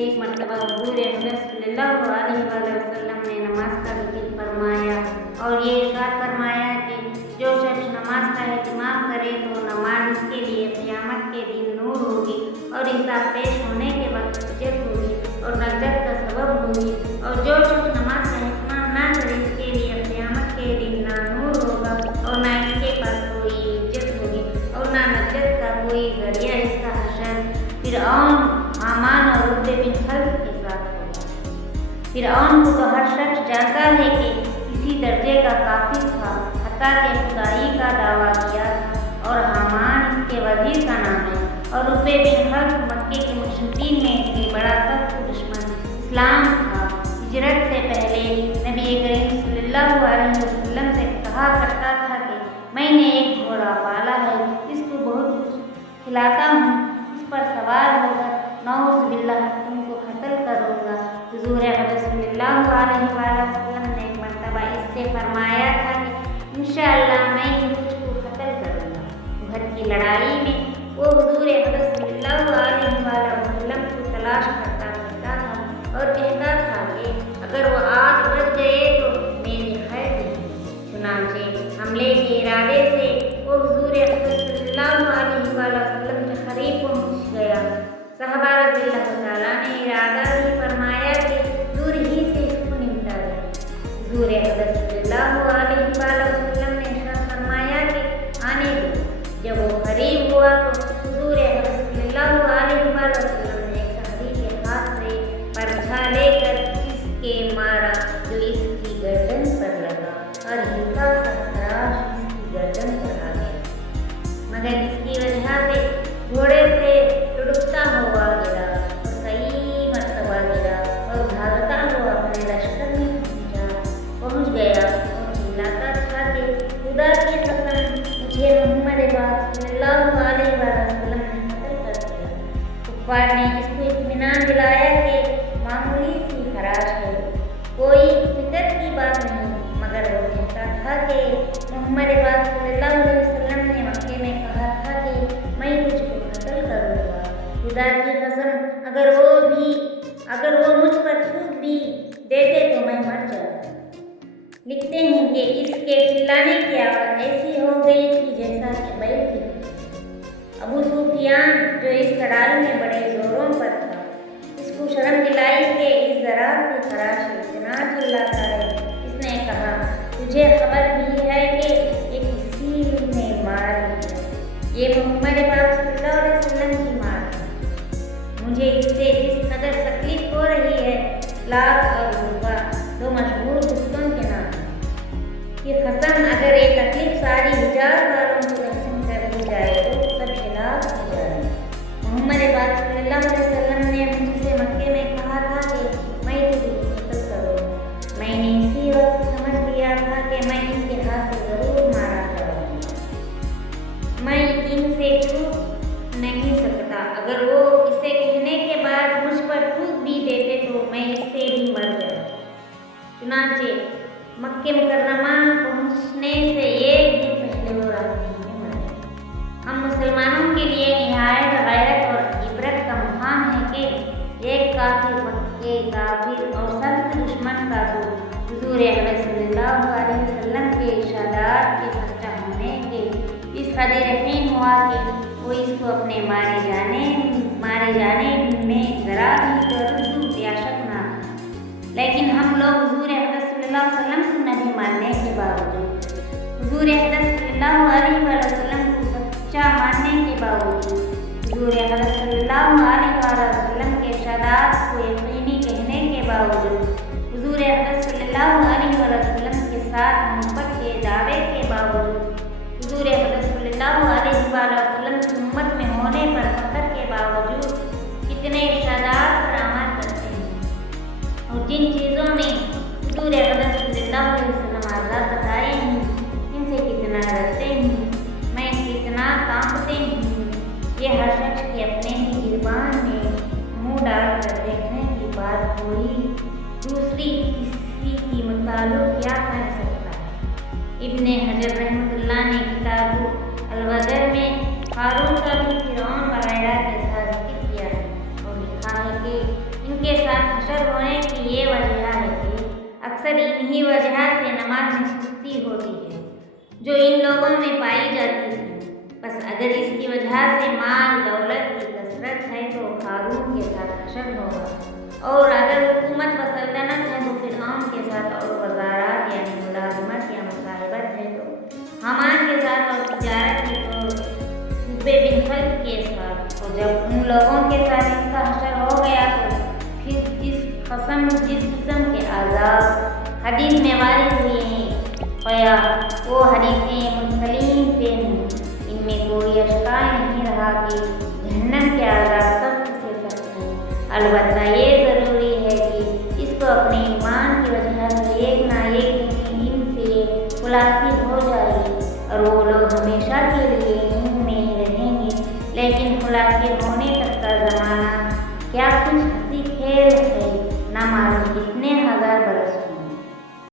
ایک مرتبہ حضور اقدس صلی اللہ علیہ وسلم نے نماز کا ذکر فرمایا اور یہ ارشاد فرمایا کہ جو شخص نماز کا اہتمام کرے تو نماز اس کے لیے قیامت کے دن نور ہوگی اور حساب پیش ہونے کے وقت حجت ہوگی اور نجات کا سبب ہوگی، اور جو شخص نماز کا اہتمام نہ کرے اس کے لیے قیامت کے دن نہ نور ہوگا اور نہ اس کے پاس کوئی عزت ہوگی اور نہ نجات کا کوئی ذریعہ۔ اس کا حشر فرعون، حامان اور ابی بن خلف کے ساتھ ہوگا۔ فرعون کو تو ہر شخص جانتا ہے کہ اسی درجے کا کافر تھا، حتیٰ کہ خدائی کا دعویٰ کیا تھا، اور حامان اس کے وزیر کا نام ہے، اور ابی بن خلف مکے کے مشرکین میں اس سے بڑا سخت دشمن اسلام تھا۔ ہجرت سے پہلے نبی کریم صلی اللہ علیہ وسلم سے کہا کرتا تھا کہ میں نے ایک گھوڑا پالا ہے، اس کو بہت کچھ کھلاتا ہوں، اس پر سوار ہو کر نعوذ باللہ تم کو قتل کروں گا۔ حضور اقدس صلی اللہ علیہ وسلم نے ایک مرتبہ اس سے فرمایا تھا کہ انشاءاللہ میں ہی تجھ کو قتل کروں گا۔ احد کی لڑائی میں وہ حضور اقدس صلی اللہ علیہ وسلم کو تلاش کرتا پھرتا تھا اور کہتا تھا کہ اگر وہ آج بچ گئے تو میری خیر نہیں۔ چنانچہ حملے کے ارادے سے وہ حضور اقدس صلی اللہ علیہ وسلم کے قریب پہنچ گیا۔ صحابہ رضی اللہ تعالیٰ نے ارادہ بھی فرمایا کہ دور ہی سے اس کو نمٹا دے۔ حضور اقدس صلی اللہ علیہ وسلم نے ارشاد فرمایا کہ آنے دو۔ جب وہ قریب ہوا تو حضور اقدس صلی اللہ علیہ وسلم نے ایک صحابی کے ہاتھ سے پرچھا لے کر اس کے مارا جو اس کی گردن پر لگا اور ہلکا سا خراش اس کی گردن پر آ گیا، مگر اس کی وجہ سے گھوڑے سے لڑکتا ہوا گرا اور کئی مرتبہ گرا اور بھاگتا ہوا اپنے لشکر میں پہنچ گیا اور چلاتا تھا کہ خدا کی قسم مجھے محمد پاک صلی اللہ علیہ وسلم نے قتل کر دیا۔ کفار نے اس کو اطمینان دلایا کہ معمولی سی خراش ہے، کوئی فکر کی بات نہیں، مگر وہ کہتا تھا کہ محمد پاک صلی اللہ علیہ وسلم نے مکے میں کہا تھا کہ میں تجھ کو قتل کروں گا۔ خدا کی قسم اگر وہ مجھ پر تھوک بھی دیتے تو میں مر جاتا۔ لکھتے ہیں کہ اس کے چلانے کی آواز ایسی ہو گئی تھی جیسا کہ بیل کی۔ ابو سفیان جو اس لڑائی میں بڑے زوروں پر تھا، اس کو شرم دلائی کہ اس ذرا سے خراش اتنا چلاتا ہے۔ اس نے کہا تجھے خبر بھی ہے کہ یہ کسی نے مار لیا، یہ محمد پاک صلی اللہ علیہ وسلم کی مار ہے۔ مجھے اس سے جس قدر تکلیف ہو رہی ہے، لاک اور روبا دو مشہور دوستوں کے نام کی قسم اگر یہ تکلیف ساری حجاز والوں کو تقسیم کر دی جائے تو سب ہلاک ہو جائیں۔ محمد پاک صلی اللہ علیہ وسلم نے مجھ سے مکے میں کہا تھا کہ میں تجھے قتل کروں۔ میں نے اسی وقت سمجھ لیا تھا کہ میں اس کے ہاتھ سے ضرور مارا کروں گا، میں ان سے چھوٹ نہیں سکتا۔ اگر وہ اسے کہنے کے بعد مجھ پر تھوک بھی دیتے تو میں اس سے بھی مر جاتا۔ چنانچہ مکہ مکرمہ پہنچنے سے ایک دن پہلے وہ راستے میں مرے۔ ہم مسلمانوں کے لیے نہایت غیرت اور عبرت کا مقام ہے کہ ایک کافر مکے کافر اور سخت دشمن کا تو حضور اقدس صلی اللہ علیہ وسلم کے ارشادات کے سچا ہونے کے اس قدر یقین ہوا کہ وہ اس کو اپنے مارے جانے میں ذرا بھی تردد یا شک نہ تھا۔ لیکن ہم لوگ حضور اقدس صلی اللہ علیہ وسلم کو نہیں ماننے کے باوجود، حضور اقدس صلی اللہ علیہ وسلم کو سچا ماننے کے باوجود، حضور اقدس صلی اللہ علیہ وسلم کے ارشادات کو یقینی کہنے کے باوجود، حضور اقدس صلی اللہ علیہ وسلم کے ساتھ محبت کے دعوے کے باوجود، حضور اقدس صلی اللہ علیہ وسلم کی امت میں ہونے پر فخر کے باوجود کتنے ارشادات پر عمل کرتے ہیں، اور جن چیزوں میں حضور اقدس صلی اللہ علیہ وسلم آزاد بتائے ہیں ان سے کتنا ڈرتے ہیں، میں کتنا کانپتے ہیں۔ یہ ہر شخص کی اپنے ہی گربان میں منہ ڈال کر دیکھنے کی بات ہوئی، دوسری کسی کی متعلق کیا کہہ سکتا ہے۔ ابن حجر رحمۃ اللہ نے کتاب الودر میں قارون کا بھی فرعون وغیرہ کے ساتھ ذکر کیا ہے اور لکھا ہے کہ ان حشر ہونے کی یہ وجہ ہے کہ اکثر انہی وجہ سے نماز میں سستی ہوتی ہے جو ان لوگوں میں پائی جاتی ہے۔ بس اگر اس کی وجہ سے مال دولت کی کثرت ہے تو قارون کے ساتھ حشر ہوگا، اور اگر حکومت و سلطنت ہے تو فرعون کے ساتھ، اور وزارات یعنی ملازمت یا مصاحبت ہے تو حامان کے ساتھ، اور تجارت ہے تو ابی بن خلف کے ساتھ۔ تو جب ان لوگوں کے ساتھ اس کا حشر ہو گیا تو پھر جس قسم کے عذاب حدیث میں وارد ہوئے ہیں، خیا وہ حدیثیں مرسلین سے ہوں، ان میں کوئی اشکا نہیں رہا کہ جہنم کے عذاب سخت سے سخت ہیں۔ البتہ یہ ضروری ہے کہ اس کو اپنے ایمان کی وجہ سے ایک نہ ایک دن سے خلاصی ہو جائے گی، اور وہ لوگ ہمیشہ کے لیے نیند میں ہی رہیں گے، لیکن خلاصی ہونے تک کا زمانہ کیا کچھ ہنسی کھیل ہے نہ معلوم۔